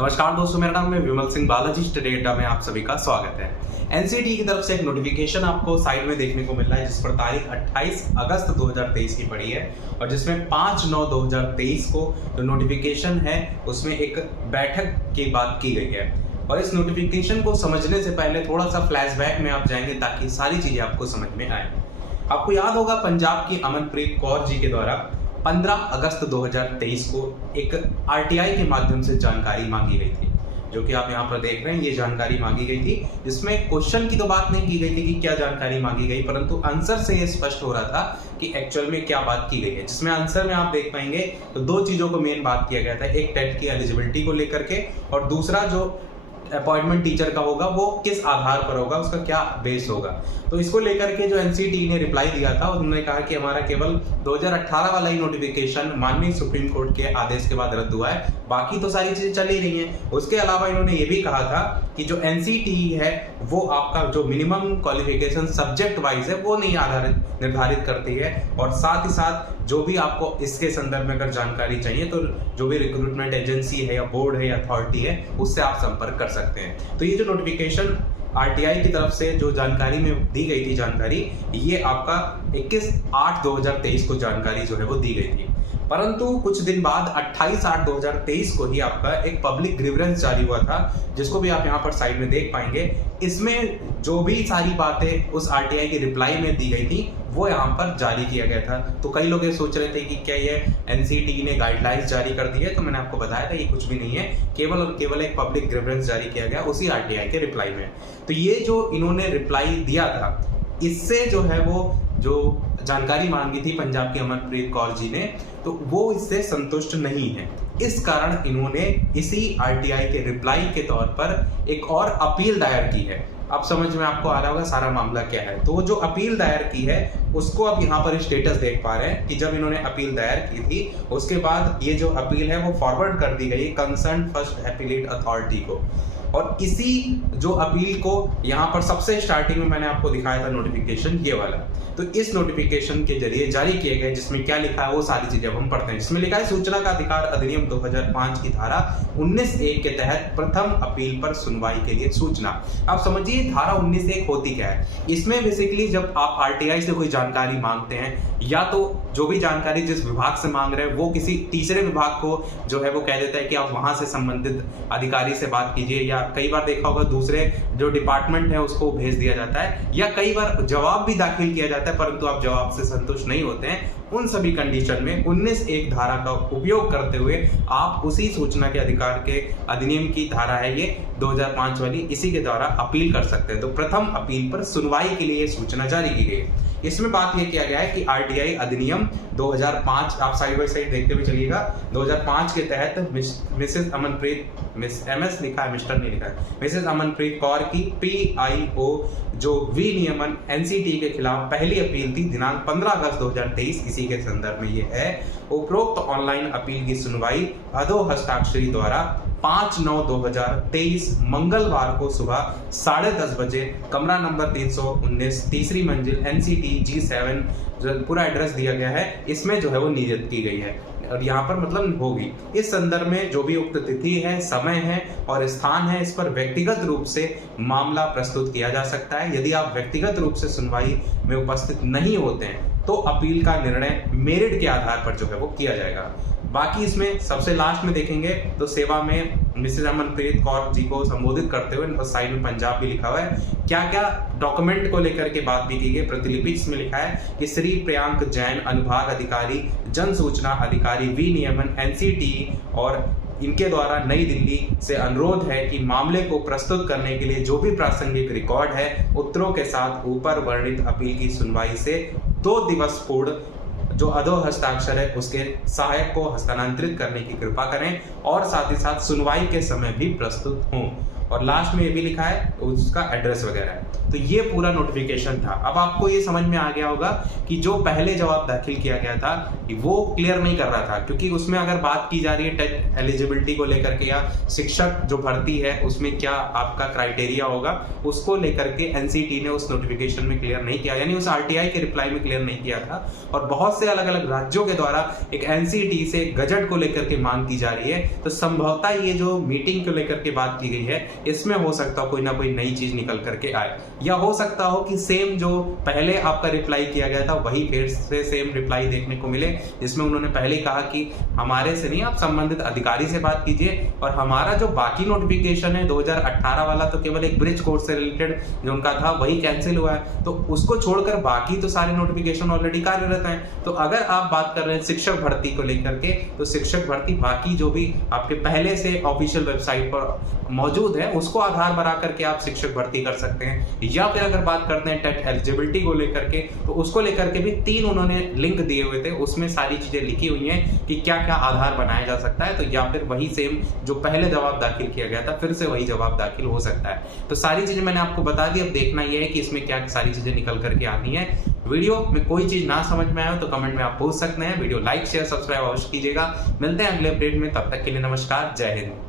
नमस्कार दोस्तों, मेरा नाम है विमल सिंह बालाजी। स्टडी अड्डा में आप सभी का स्वागत है। एनसीटी की तरफ से एक नोटिफिकेशन आपको साइड में देखने को मिल रहा है, जिस पर तारीख 28 अगस्त 2023 की पड़ी है और जिसमें 5/9/2023 को जो नोटिफिकेशन है उसमें एक बैठक की बात की गई है। और इस नोटिफिकेशन को समझने से पहले थोड़ा सा फ्लैशबैक में आप जाएंगे ताकि सारी चीजें आपको समझ में आए। आपको याद होगा पंजाब की अमनप्रीत कौर जी के द्वारा 15 अगस्त 2023 को एक आरटीआई के माध्यम से जानकारी मांगी गई थी, जो कि आप यहाँ पर देख रहे हैं। ये जानकारी मांगी गई थी, जिसमें क्वेश्चन की तो बात नहीं की गई थी कि क्या जानकारी मांगी गई, परंतु आंसर से ये स्पष्ट हो रहा था कि एक्चुअल में क्या बात की गई है। जिसमें आंसर में आप देख पाएंगे तो दो चीजों को मेन बात किया गया था, एक टेट की एलिजिबिलिटी को लेकर के और दूसरा जो अपॉइंटमेंट टीचर का होगा वो किस आधार पर होगा, उसका क्या बेस होगा। तो इसको लेकर के जो एनसीटी ने रिप्लाई दिया था, उन्होंने कहा कि हमारा केवल 2018 वाला ही नोटिफिकेशन माननीय सुप्रीम कोर्ट के आदेश के बाद रद्द हुआ है, बाकी तो सारी चीजें चल ही रही हैं। उसके अलावा इन्होंने ये भी कहा था कि जो एनसीटी है वो आपका जो मिनिमम क्वालिफिकेशन सब्जेक्ट वाइज है वो नहीं निर्धारित करती है, और साथ ही साथ जो भी आपको इसके संदर्भ में अगर जानकारी चाहिए तो जो भी रिक्रूटमेंट एजेंसी है या बोर्ड है या अथॉरिटी है उससे आप संपर्क कर सकते हैं। तो ये जो नोटिफिकेशन आरटीआई की तरफ से जो जानकारी में दी गई थी जानकारी, ये आपका 21/8/2023 को जानकारी जो है वो दी गई थी। परंतु कुछ दिन बाद 28/8/2023 को ही आपका एक पब्लिक ग्रीवेंस जारी हुआ था, जिसको भी आप यहाँ पर साइड में देख पाएंगे। इसमें जो भी सारी बातें उस आरटीआई की रिप्लाई में दी गई थी वो यहाँ पर जारी किया गया था। तो कई लोग ये सोच रहे थे कि क्या ये एनसीटी ने गाइडलाइंस जारी कर दी है, तो मैंने आपको बताया था ये कुछ भी नहीं है, केवल और केवल एक पब्लिक ग्रीवेंस जारी किया गया उसी आरटीआई के रिप्लाई में। तो ये जो इन्होंने रिप्लाई दिया था, इससे जो है वो जो जानकारी मांगी थी पंजाब की अमनप्रीत कौर जी ने, तो वो इससे संतुष्ट नहीं है। इस कारण इन्होंने इसी आरटीआई के रिप्लाई के तौर पर एक और अपील दायर की है। अब समझ में आपको आ रहा होगा सारा मामला क्या है। तो वो जो अपील दायर की है उसको आप यहाँ पर स्टेटस देख पा रहे हैं कि जब इन्होंने अपील दायर की थी उसके बाद ये जो अपील है वो फॉरवर्ड कर दी गई कंसर्न फर्स्ट एपीलेट अथॉरिटी को। और इसी जो अपील को यहाँ पर सबसे स्टार्टिंग में मैंने आपको दिखाया था नोटिफिकेशन ये वाला, तो इस नोटिफिकेशन के जरिए जारी किए गए, जिसमें क्या लिखा है वो सारी चीजें हम पढ़ते हैं। जिसमें लिखा है सूचना का अधिकार अधिनियम 2005 की धारा 19(1) के तहत प्रथम अपील पर सुनवाई के लिए सूचना। आप समझिए धारा 19(1) होती क्या है। इसमें बेसिकली जब आप आरटीआई से कोई जानकारी मांगते हैं, या तो जो भी जानकारी जिस विभाग से मांग रहे हैं वो किसी तीसरे विभाग को जो है वो कह देता है कि आप वहां से संबंधित अधिकारी से बात कीजिए, या कई बार देखा होगा दूसरे जो डिपार्टमेंट है उसको भेज दिया जाता है, या कई बार जवाब भी दाखिल किया जाता है परंतु आप जवाब से संतुष्ट नहीं होते हैं। उन सभी कंडीशन में 19(1) धारा का उपयोग करते हुए आप उसी सूचना के अधिकार के अधिनियम की धारा है ये 2005 वाली, इसी के द्वारा अपील कर सकते हैं। तो प्रथम अपील पर सुनवाई के लिए सूचना जारी की गई। इसमें बात यह किया गया है कि आरटीआई अधिनियम 2005, आप साइड बाय साइड देखते हुए चलिएगा, 2005 के तहत मिसेस अमनप्रीत, मिस एमएस लिखा है, मिस्टर नहीं लिखा है, मिसेस अमनप्रीत कौर की पीआईओ जो विनियमन एनसीटी के खिलाफ पहली अपील थी दिनांक 15 अगस्त 2023, इसी के संदर्भ में ये है। उपरोक्त ऑनलाइन अपील की सुनवाई अधो हस्ताक्षरी द्वारा 5/9/2023 मंगलवार को सुबह 10:30 बजे कमरा नंबर 319 तीसरी मंजिल एनसीटी G7 पूरा एड्रेस दिया गया है, इसमें जो है वो नियत की गई है और यहाँ पर मतलब होगी। इस संदर्भ में जो भी उक्त तिथि है, समय है और स्थान है, इस पर व्यक्तिगत रूप से मामला प्रस्तुत किया जा सकता है। यदि आप व्यक्तिगत रूप से सुनवाई में उपस्थित नहीं होते हैं तो अपील का निर्णय मेरिट के आधार पर जो है वो किया जाएगा। बाकी इसमें सबसे लास्ट में देखेंगे तो सेवा में मिसेस अमनप्रीत कौर जी को संबोधित करते हुए साइड में पंजाब भी लिखा हुआ है, क्या क्या डॉक्यूमेंट को लेकर के बात भी की गई। प्रतिलिपि इसमें लिखा है कि श्री प्रियांक जैन अनुभाग अधिकारी जन सूचना अधिकारी विनियमन एनसीटी और इनके द्वारा नई दिल्ली से अनुरोध है कि मामले को प्रस्तुत करने के लिए जो भी प्रासंगिक रिकॉर्ड है उत्तरों के साथ ऊपर वर्णित अपील की सुनवाई से 2 दिवस पूर्व जो अधो हस्ताक्षर है उसके सहायक को हस्तांतरित करने की कृपा करें और साथ ही साथ सुनवाई के समय भी प्रस्तुत हों। और लास्ट में ये भी लिखा है उसका एड्रेस वगैरह है। तो ये पूरा नोटिफिकेशन था। अब आपको ये समझ में आ गया होगा कि जो पहले जवाब दाखिल किया गया था वो क्लियर नहीं कर रहा था, क्योंकि उसमें अगर बात की जा रही है टेट एलिजिबिलिटी को लेकर के या शिक्षक जो भर्ती है उसमें क्या आपका क्राइटेरिया होगा, उसको लेकर के एनसीटी ने उस नोटिफिकेशन में क्लियर नहीं किया, यानी उस आरटीआई के रिप्लाई में क्लियर नहीं किया था। और बहुत से अलग अलग राज्यों के द्वारा एक एनसीटी से गजट को लेकर के मांग की जा रही है। तो संभवतः ये जो मीटिंग को लेकर के बात की गई है इसमें हो सकता है कोई ना कोई नई चीज निकल करके आए, या हो सकता हो कि सेम जो पहले आपका रिप्लाई किया गया था वही फिर से सेम रिप्लाई देखने को मिले, जिसमें उन्होंने पहले कहा कि हमारे से नहीं, आप संबंधित अधिकारी से बात कीजिए, और हमारा जो बाकी नोटिफिकेशन है 2018 वाला तो केवल एक ब्रिज कोर्स से रिलेटेड जो उनका था वही कैंसिल हुआ है, तो उसको छोड़कर बाकी तो सारे नोटिफिकेशन ऑलरेडी कार्यरत हैं। तो अगर आप बात कर रहे हैं शिक्षक भर्ती को लेकर के, तो शिक्षक भर्ती बाकी जो भी आपके पहले से ऑफिशियल वेबसाइट पर मौजूद है उसको आधार बना करके आप शिक्षक भर्ती कर सकते हैं। या फिर अगर बात करते हैं टेट एलिजिबिलिटी को लेकर के, तो उसको लेकर के भी 3 उन्होंने लिंक दिए हुए थे, उसमें सारी चीजें लिखी हुई हैं कि क्या क्या आधार बनाया जा सकता है। तो या फिर वही सेम जो पहले जवाब दाखिल किया गया था फिर से वही जवाब दाखिल हो सकता है। तो सारी चीजें मैंने आपको बता दी, अब देखना यह है कि इसमें क्या सारी चीजें निकल करके आनी है। वीडियो में कोई चीज ना समझ में आए तो कमेंट में आप पूछ सकते हैं। वीडियो लाइक शेयर सब्सक्राइब अवश्य कीजिएगा। मिलते हैं अगले अपडेट में, तब तक के लिए नमस्कार, जय हिंद।